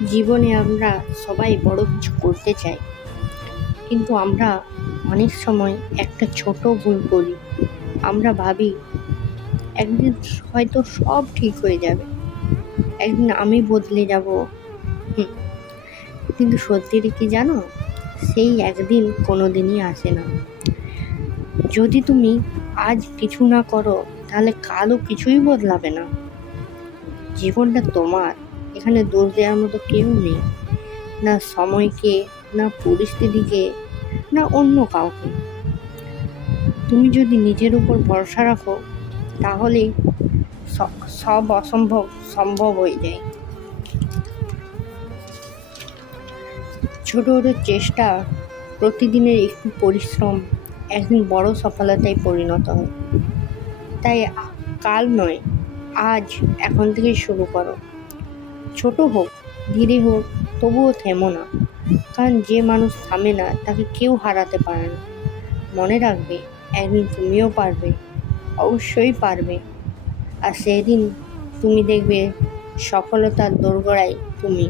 জীবনে আমরা সবাই বড় কিছু করতে চাই, কিন্তু আমরা অনেক সময় একটা ছোট ভুল করি। আমরা ভাবি একদিন হয়তো সব ঠিক হয়ে যাবে, একদিন আমি বদলে যাব। হুম, কিন্তু সত্যিটা কি জানো? সেই একদিন কোনোদিনই আসে না। যদি তুমি আজ কিছু না করো, তাহলে কালও কিছুই বদলাবে না। জীবনটা তোমার, এখানে দোষ দেওয়ার মতো কেউ নেই, না সময়কে, না পরিস্থিতিকে, না অন্য কাউকে। তুমি যদি নিজের উপর ভরসা রাখো, তাহলে সব অসম্ভব সম্ভব হয়ে যায়। ছোট ছোট চেষ্টা, প্রতিদিনের একটু পরিশ্রম একদিন বড় সফলতায় পরিণত হয়। তাই কাল নয়, আজ, এখন থেকেই শুরু করো। ছোট হোক, ধীরে হোক, তবুও থেমো না। কারণ যে মানুষ থামে না, তাকে কেউ হারাতে পারে না। মনে রাখবে, একদিন তুমিও পারবে, অবশ্যই পারবে। আর সেদিন তুমি দেখবে সফলতার দোরগোড়ায় তুমি।